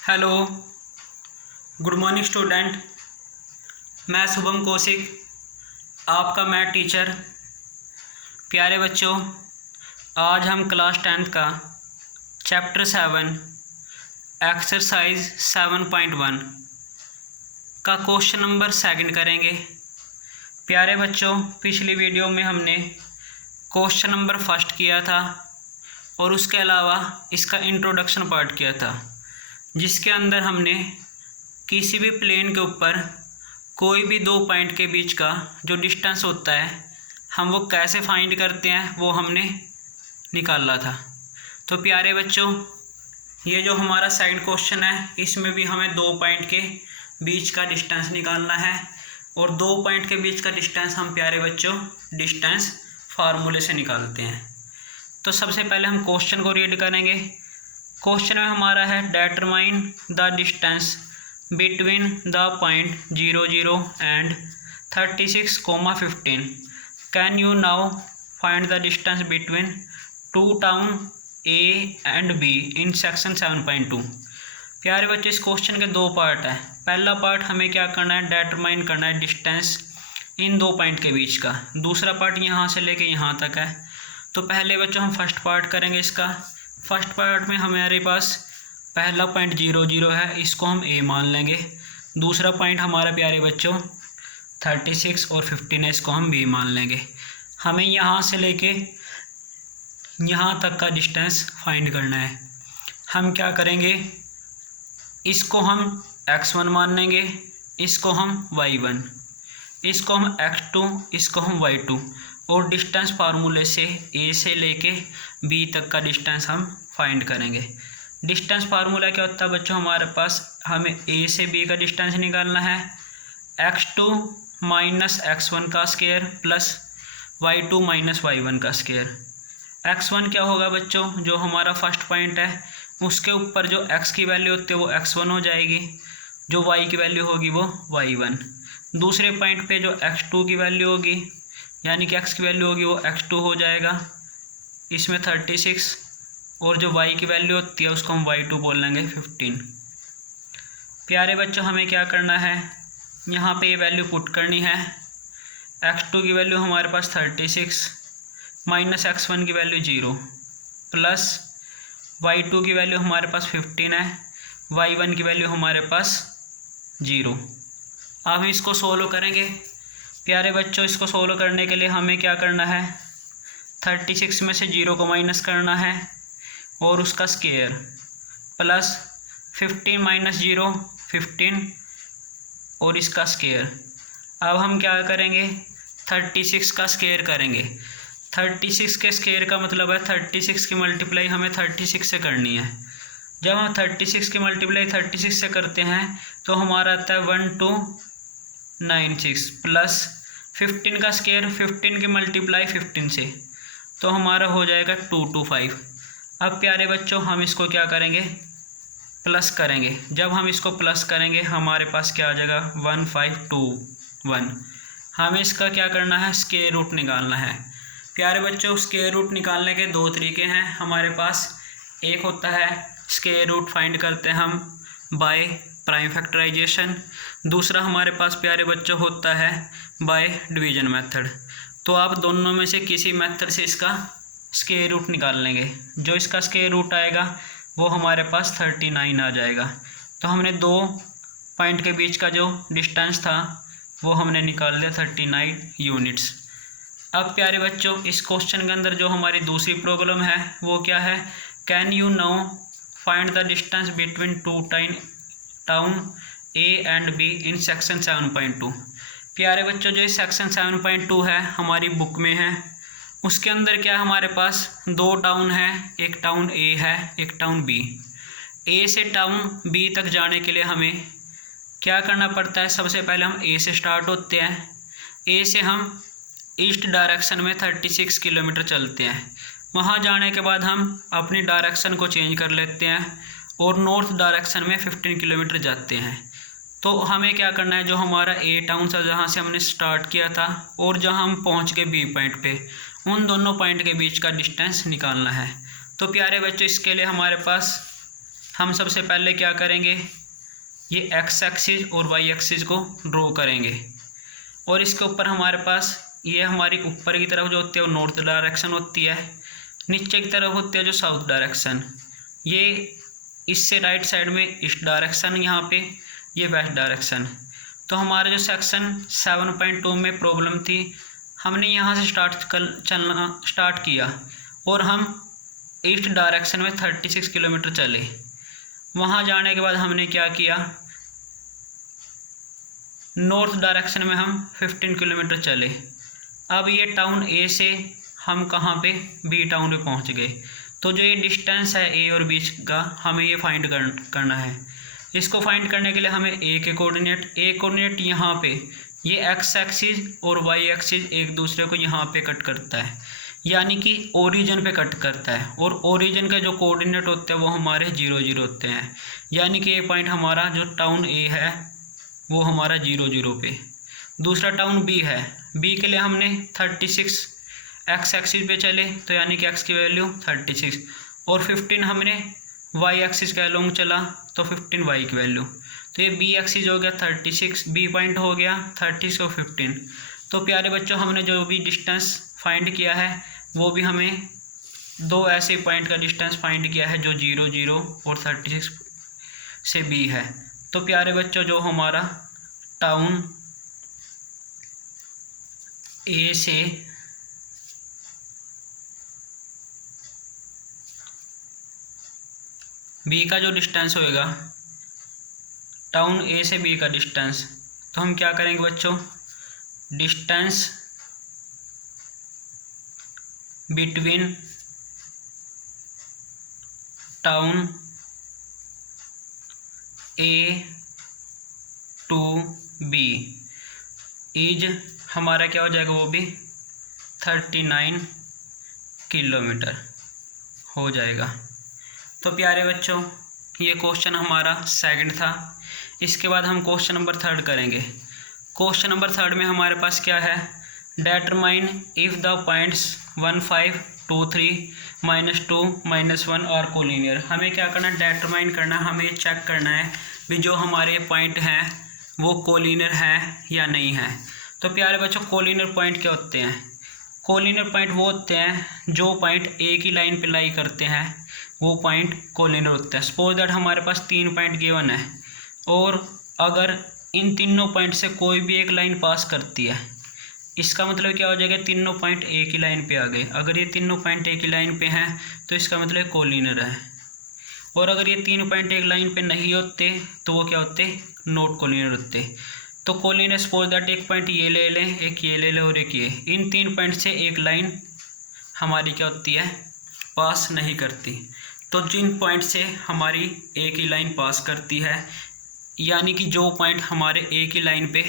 Hello, good morning student. मैं शुभम कौशिक, आपका math teacher. प्यारे बच्चों, आज हम क्लास 10th का चैप्टर 7 एक्सरसाइज 7.1 का क्वेश्चन नंबर 2 करेंगे। प्यारे बच्चों, पिछली वीडियो में हमने क्वेश्चन नंबर 1 किया था और उसके अलावा इसका इंट्रोडक्शन पार्ट किया था, जिसके अंदर हमने किसी भी प्लेन के ऊपर कोई भी दो पॉइंट के बीच का जो डिस्टेंस होता है हम वो कैसे फाइंड करते हैं वो हमने निकाला था। तो प्यारे बच्चों, ये जो हमारा साइड क्वेश्चन है इसमें भी हमें दो पॉइंट के बीच का डिस्टेंस निकालना है और दो पॉइंट के बीच का डिस्टेंस हम प्यारे बच्चों डिस्टेंस फार्मूले से निकालते हैं। तो सबसे पहले हम क्वेश्चन को रीड करेंगे। क्वेश्चन में हमारा है determine the distance between the point 0, 0 and 36, 15। Can you now find the distance between two town A and be in section 7.2। प्यारे बच्चे, इस क्वेश्चन के दो पार्ट हैं। पहला पार्ट हमें क्या करना है, डेटरमाइन करना है डिस्टेंस इन दो पॉइंट के बीच का। दूसरा पार्ट यहाँ से लेके यहाँ तक है। तो पहले बच्चों हम फर्स्ट पार्ट करेंगे इसका। फर्स्ट पार्ट में हमारे पास पहला पॉइंट 0, 0 है, इसको हम ए मान लेंगे। दूसरा पॉइंट हमारे प्यारे बच्चों 36 और 15 है, इसको हम बी मान लेंगे। हमें यहाँ से लेके यहाँ तक का डिस्टेंस फाइंड करना है। हम क्या करेंगे, इसको हम x1 मान लेंगे, इसको हम y1, इसको हम x2, इसको हम y2 और डिस्टेंस फार्मूले से a से लेके b तक का डिस्टेंस हम फाइंड करेंगे। डिस्टेंस फार्मूला क्या होता है बच्चों, हमारे पास हमें a से b का डिस्टेंस निकालना है x2 माइनस x1 का square plus y2 minus y1 का स्क्वायर। x1 क्या होगा बच्चों, जो हमारा फर्स्ट पॉइंट है उसके ऊपर जो x की वैल्यू होती है वो x1 हो जाएगी, जो y की वैल्यू होगी वो y1। दूसरे पॉइंट पे जो x2 की वैल्यू होगी यानी कि x की वैल्यू होगी वो x2 हो जाएगा, इसमें 36 और जो y की वैल्यू होती है उसको हम y2 बोल लेंगे 15। प्यारे बच्चों, हमें क्या करना है, यहाँ पे ये वैल्यू पुट करनी है। x2 की वैल्यू हमारे पास 36 माइनस x1 की वैल्यू 0 प्लस y2 की वैल्यू हमारे पास 15 है, y1 की वैल्यू हमारे पास 0। अब हम इसको सोल्व करेंगे। प्यारे बच्चों, इसको सोल्व करने के लिए हमें क्या करना है, 36 में से 0 को माइनस करना है और उसका स्क्वायर प्लस 15 माइनस 0 15 और इसका स्क्वायर। अब हम क्या करेंगे, 36 का स्क्वायर करेंगे। 36 के स्क्वायर का मतलब है 36 की मल्टीप्लाई हमें 36 से करनी है। जब हम 36 की मल्टीप्लाई 36 से करते हैं तो हमारा आता है 1296 प्लस 15 का स्क्वायर 15 की मल्टीप्लाई 15 से, तो हमारा हो जाएगा 225। अब प्यारे बच्चों, हम इसको क्या करेंगे, प्लस करेंगे। जब हम इसको प्लस करेंगे हमारे पास क्या आ जाएगा 1521। हमें इसका क्या करना है, स्क्वायर रूट निकालना है। प्यारे बच्चों, स्क्वायर रूट निकालने के दो तरीके हैं हमारे पास। एक होता है स्क्वायर रूट फाइंड करते हैं हम बाय प्राइम फैक्टराइजेशन, दूसरा हमारे पास प्यारे बच्चों होता है बाय डिवीजन मेथड। तो आप दोनों में से किसी मेथड से इसका स्क्वायर रूट निकाल लेंगे। जो इसका स्क्वायर रूट आएगा वो हमारे पास 39 आ जाएगा। तो हमने दो पॉइंट के बीच का जो डिस्टेंस था वो हमने निकाल लिया 39 यूनिट्स। अब प्यारे बच्चों, इस क्वेश्चन के अंदर जो हमारी दूसरी प्रॉब्लम है वो क्या है, can you now find the distance between two town A and be in section 7.2। प्यारे बच्चों, जो इस सेक्शन 7.2 है हमारी बुक में है, उसके अंदर क्या है, हमारे पास दो टाउन है, एक टाउन ए है एक टाउन बी। ए से टाउन बी तक जाने के लिए हमें क्या करना पड़ता है, सबसे पहले हम ए से स्टार्ट होते हैं। ए से हम ईस्ट डायरेक्शन में 36 किलोमीटर चलते हैं। वहाँ जाने के बाद हम अपनी डायरेक्शन को चेंज कर लेते हैं और नॉर्थ डायरेक्शन में 15 किलोमीटर जाते हैं। तो हमें क्या करना है, जो हमारा ए टाउन था जहाँ से हमने स्टार्ट किया था और जहाँ हम पहुँच गए बी पॉइंट पे, उन दोनों पॉइंट के बीच का डिस्टेंस निकालना है। तो प्यारे बच्चों, इसके लिए हमारे पास हम सबसे पहले क्या करेंगे, ये एक्स एक्सिस और वाई एक्सिस को ड्रॉ करेंगे और इसके ऊपर हमारे पास ये हमारी ऊपर की तरफ जो होती है वो नॉर्थ डायरेक्शन होती है, नीचे की तरफ होती है जो साउथ डायरेक्शन। ये इससे राइट साइड में ईस्ट डायरेक्शन, यहाँ पे ये वेस्ट डायरेक्शन। तो हमारा जो सेक्शन 7.2 में प्रॉब्लम थी, हमने यहाँ से चलना स्टार्ट किया और हम ईस्ट डायरेक्शन में 36 किलोमीटर चले। वहाँ जाने के बाद हमने क्या किया, नॉर्थ डायरेक्शन में हम 15 किलोमीटर चले। अब ये टाउन ए से हम कहाँ पे, बी टाउन पे पहुँच गए। तो जो ये डिस्टेंस है ए और बी का, हमें ये फाइंड करना है। इसको फाइंड करने के लिए हमें ए कोऑर्डिनेट यहाँ पे, ये एक्स एक्सिस और वाई एक्सिस एक दूसरे को यहाँ पे कट करता है, यानी कि ओरिजिन पे कट करता है। और ओरिजिन का जो कोऑर्डिनेट होते हैं वो हमारे 0 0 होते हैं, यानी कि ये पॉइंट हमारा जो टाउन ए है वो हमारा 0 0 पे। दूसरा टाउन बी है, बी के लिए हमने 36 एक्स एक्सिस पे चले, तो यानी कि एक्स की वैल्यू 36 और 15 हमने वाई एक्सिस के अलोंग चला, तो 15 वाई की वैल्यू। तो ये बी एक्सिस हो गया 36, बी पॉइंट हो गया 36 और 15। तो प्यारे बच्चों, हमने जो भी डिस्टेंस फाइंड किया है वो भी हमें दो ऐसे पॉइंट का डिस्टेंस फाइंड किया है जो 0 0 और 36 से बी है। तो प्यारे बच्चों, जो हमारा टाउन ए से बी का जो डिस्टेंस होएगा, टाउन ए से बी का डिस्टेंस, तो हम क्या करेंगे बच्चों, distance between town A to B is हमारा क्या हो जाएगा, वो भी 39 किलोमीटर हो जाएगा। तो प्यारे बच्चों, ये क्वेश्चन हमारा सेकंड था। इसके बाद हम क्वेश्चन नंबर 3 करेंगे। क्वेश्चन नंबर 3 में हमारे पास क्या है, determine if the points 1 5 2 3 -2 -1 are collinear. हमें क्या करना है, डेटरमाइन करना है, हमें चेक करना है भी जो हमारे पॉइंट हैं वो कोलिनियर हैं या नहीं है। तो प्यारे बच्चों, कोलिनियर पॉइंट क्या होते हैं, कोलिनियर पॉइंट वो होते हैं जो पॉइंट एक ही लाइन पे लाई करते हैं, वो पॉइंट कोलिनियर होते हैं। सपोज दैट हमारे पास 3 पॉइंट गिवन है और अगर इन तीनों पॉइंट से कोई भी एक लाइन पास करती है, इसका मतलब क्या हो जाएगा, तीनों पॉइंट एक ही लाइन पे आ गए। अगर ये तीनों पॉइंट एक ही लाइन पे हैं तो इसका मतलब कोलिनियर है। और अगर ये 3 पॉइंट एक लाइन पे नहीं होते तो वो क्या होते, नॉट कोलिनियर होते। तो कोलिनियर सपोज दैट एक पॉइंट ये ले लें, एक ये ले लें और एक ये, इन 3 पॉइंट से एक लाइन हमारी क्या होती है, पास नहीं करती। तो जिन पॉइंट से हमारी एक ही लाइन पास करती है, यानी कि जो पॉइंट हमारे एक ही लाइन पे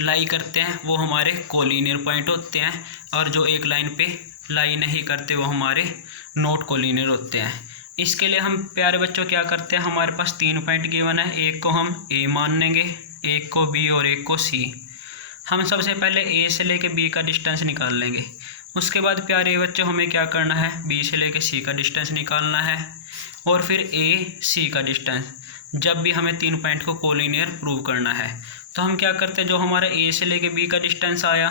लाई करते हैं वो हमारे कोलिनियर पॉइंट होते हैं, और जो एक लाइन पे लाई नहीं करते वो हमारे नॉट कोलिनियर होते हैं। इसके लिए हम प्यारे बच्चों क्या करते हैं, हमारे पास 3 पॉइंट गिवन है, एक को हम ए मान लेंगे, एक को बी और एक को सी। हम सबसे पहले ए से लेके बी का डिस्टेंस निकाल लेंगे। उसके बाद प्यारे बच्चों हमें क्या करना है, बी से लेके सी का डिस्टेंस निकालना है और फिर ए सी का डिस्टेंस, जब भी हमें 3 पॉइंट को कोलिनियर प्रूव करना है। तो हम क्या करते हैं, जो हमारा ए से लेके बी का डिस्टेंस आया,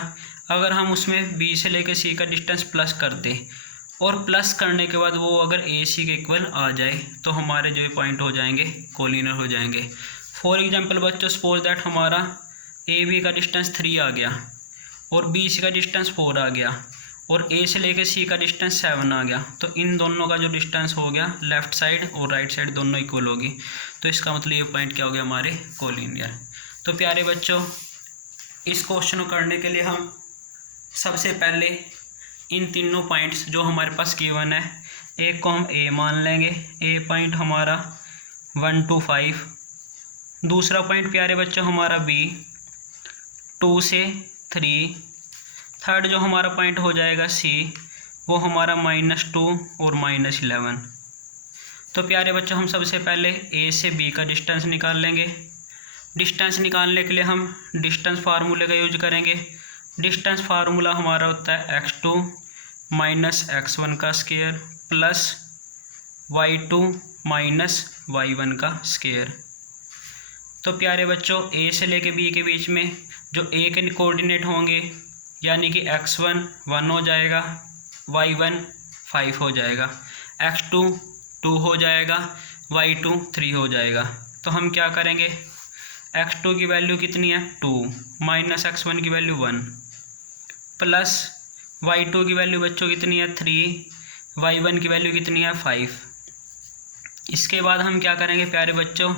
अगर हम उसमें बी से लेके सी का डिस्टेंस प्लस कर दें और प्लस करने के बाद वो अगर ए सी के इक्वल आ जाए तो हमारे जो पॉइंट हो जाएंगे कोलिनियर हो जाएंगे। फॉर एग्जांपल बच्चों, सपोज दैट हमारा ए बी का डिस्टेंस 3 आ गया और बी सी का डिस्टेंस 4 आ गया और ए से लेके सी का डिस्टेंस 7 आ गया। तो इन दोनों का जो डिस्टेंस हो गया, लेफ़्ट साइड और राइट साइड दोनों इक्वल होगी, तो इसका मतलब ये पॉइंट क्या हो गया, हमारे कोलिनियर। तो प्यारे बच्चों, इस क्वेश्चन को करने के लिए हम सबसे पहले इन तीनों पॉइंट्स जो हमारे पास गिवन है, एक को हम ए मान लेंगे, ए पॉइंट हमारा 1 2 5, दूसरा पॉइंट प्यारे बच्चों हमारा बी 2 से 3, थर्ड जो हमारा पॉइंट हो जाएगा सी, वो हमारा -2 और -11। तो प्यारे बच्चों, हम सबसे पहले ए से बी का डिस्टेंस निकाल लेंगे। डिस्टेंस निकालने के लिए हम डिस्टेंस फार्मूले का यूज करेंगे। डिस्टेंस फार्मूला हमारा होता है x2 - x1 का स्क्वायर प्लस y2 - y1 का स्क्वायर। तो प्यारे बच्चों ए से लेके बी के बीच में जो ए के कोऑर्डिनेट होंगे यानी कि x1 1 हो जाएगा, y1 5 हो जाएगा, x2 2 हो जाएगा, y2 3 हो जाएगा। तो हम क्या करेंगे, x2 की वैल्यू कितनी है 2 माइनस x1 की वैल्यू 1 प्लस y2 की वैल्यू बच्चों कितनी है 3, y1 की वैल्यू कितनी है 5। इसके बाद हम क्या करेंगे प्यारे बच्चों,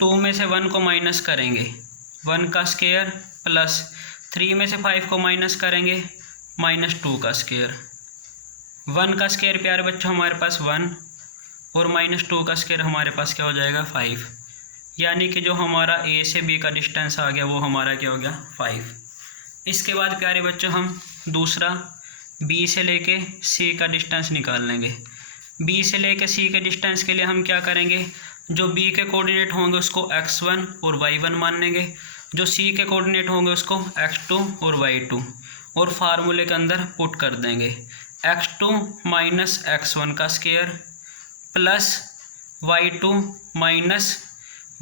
2 में से 1 को माइनस करेंगे, 1 का स्क्वायर प्लस 3 में से 5 को माइनस करेंगे -2 का स्क्वायर। 1 का स्क्वायर प्यारे बच्चों हमारे पास 1 और -2 का स्क्वायर हमारे पास क्या हो जाएगा 5, यानी कि जो हमारा ए से बी का डिस्टेंस आ गया वो हमारा क्या हो गया 5। इसके बाद प्यारे बच्चों हम दूसरा बी से लेके सी का डिस्टेंस निकाल लेंगे। बी से लेके सी के डिस्टेंस के लिए हम क्या करेंगे, जो बी के कोऑर्डिनेट होंगे उसको x1 और y1 मान लेंगे, जो सी के कोऑर्डिनेट होंगे उसको x2 और y2 और फार्मूले के अंदर पुट कर देंगे। x2 माइनस x1 का square plus y2 minus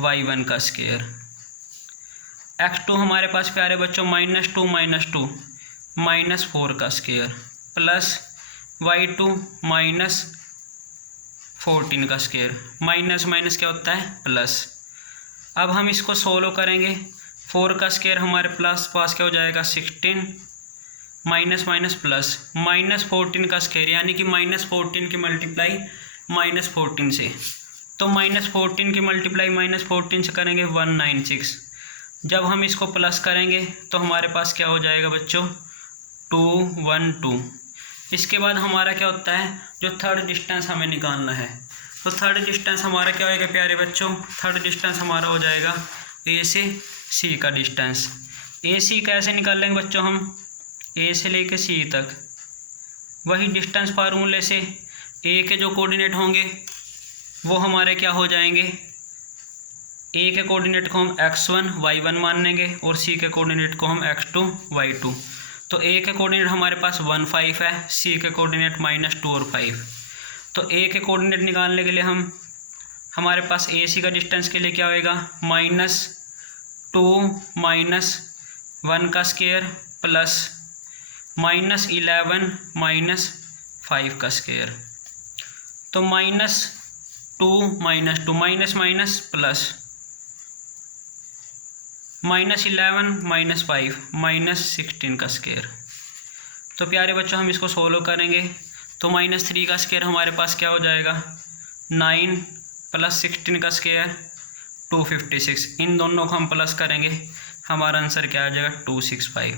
y1 का स्क्वायर। x2 हमारे पास प्यारे बच्चों -2 -4 का स्क्वायर प्लस y2 -14 का स्क्वायर। माइनस माइनस क्या होता है प्लस। अब हम इसको सोल्व करेंगे, 4 का स्क्वायर हमारे पास क्या हो जाएगा 16 माइनस माइनस प्लस -14 का स्क्वायर, यानी कि -14 की मल्टीप्लाई -14 से, तो -14 की मल्टीप्लाई -14 से करेंगे 196। जब हम इसको प्लस करेंगे तो हमारे पास क्या हो जाएगा बच्चों 212। इसके बाद हमारा क्या होता है, जो थर्ड डिस्टेंस हमें निकालना है, तो थर्ड डिस्टेंस हमारा क्या होएगा प्यारे बच्चों, थर्ड डिस्टेंस हमारा हो जाएगा ए से सी का डिस्टेंस। ए सी कैसे निकाल लेंगे बच्चों हम, ए से लेके सी तक वही डिस्टेंस फार्मूले से ए के जो कोऑर्डिनेट होंगे वो हमारे क्या हो जाएंगे, ए के कोऑर्डिनेट को हम x1 y1 मान लेंगे और सी के कोऑर्डिनेट को हम x2 y2। तो ए के कोऑर्डिनेट हमारे पास 1 5 है, सी के कोऑर्डिनेट -2 और 5। तो ए के कोऑर्डिनेट निकालने के लिए हमारे पास ए सी का डिस्टेंस के लिए क्या होएगा -2 -1 का स्क्वायर प्लस -11 -5 का स्क्वायर। तो -2 -2 माइनस माइनस प्लस -11 -5 -16 का स्क्वायर। तो प्यारे बच्चों हम इसको सोल्व करेंगे तो -3 का स्क्वायर हमारे पास क्या हो जाएगा 9 प्लस 16 का स्क्वायर 256। इन दोनों को हम प्लस करेंगे, हमारा आंसर क्या आ जाएगा 265।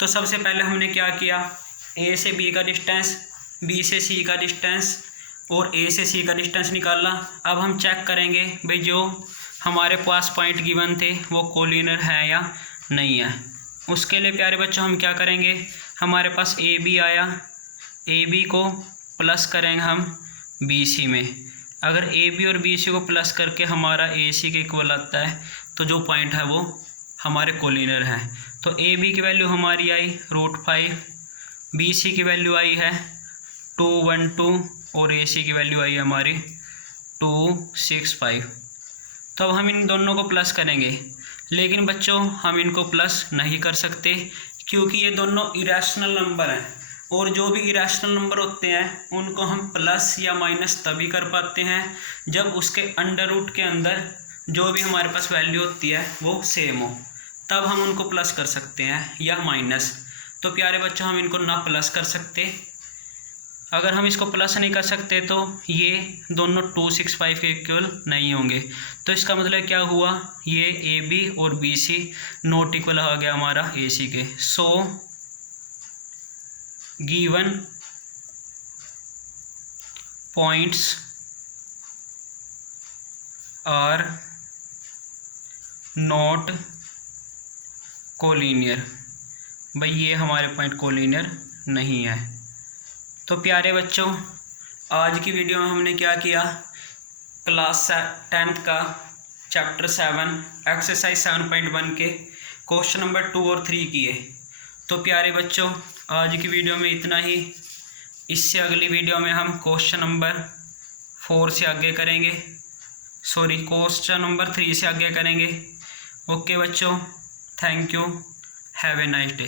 तो सबसे पहले हमने क्या किया, ए से बी का डिस्टेंस, बी से सी का डिस्टेंस और ए से सी का डिस्टेंस निकाला। अब हम चेक करेंगे भाई जो हमारे पास पॉइंट गिवन थे वो कोलिनियर है या नहीं है। उसके लिए प्यारे बच्चों हम क्या करेंगे, हमारे पास ए बी आया, ए बी को प्लस करेंगे हम बी सी में। अगर ए बी और बी सी को प्लस करके हमारा ए सी के इक्वल आता है तो जो पॉइंट है वो हमारे कोलिनियर है। तो ए बी की वैल्यू हमारी आई √5, बी सी की वैल्यू आई है 212 और ए सी की वैल्यू आई है हमारी 265। तो अब हम इन दोनों को प्लस करेंगे, लेकिन बच्चों हम इनको प्लस नहीं कर सकते क्योंकि ये दोनों इरेशनल नंबर हैं और जो भी इरेशनल नंबर होते हैं उनको हम प्लस या माइनस तभी कर पाते हैं जब उसके अंडर रूट के अंदर जो भी हमारे पास वैल्यू होती है वो सेम हो, तब हम उनको प्लस कर सकते हैं या माइनस। तो प्यारे बच्चों हम इनको ना प्लस कर सकते। अगर हम इसको प्लस नहीं कर सकते तो ये दोनों 265 के इक्वल नहीं होंगे। तो इसका मतलब क्या हुआ, ये ए बी और बी सी नॉट इक्वल हो गया हमारा ए सी के। So given points are not collinear, भाई ये हमारे पॉइंट कोलिनियर नहीं है। तो प्यारे बच्चों आज की वीडियो में हमने क्या किया, क्लास 10th का चैप्टर 7 एक्सरसाइज 7.1 के क्वेश्चन नंबर 2 और 3 किए। तो प्यारे बच्चों आज की वीडियो में इतना ही। इससे अगली वीडियो में हम क्वेश्चन नंबर 4 से आगे करेंगे। क्वेश्चन नंबर 3 से आगे करेंगे। ओके बच्चों, thank you, have a nice day.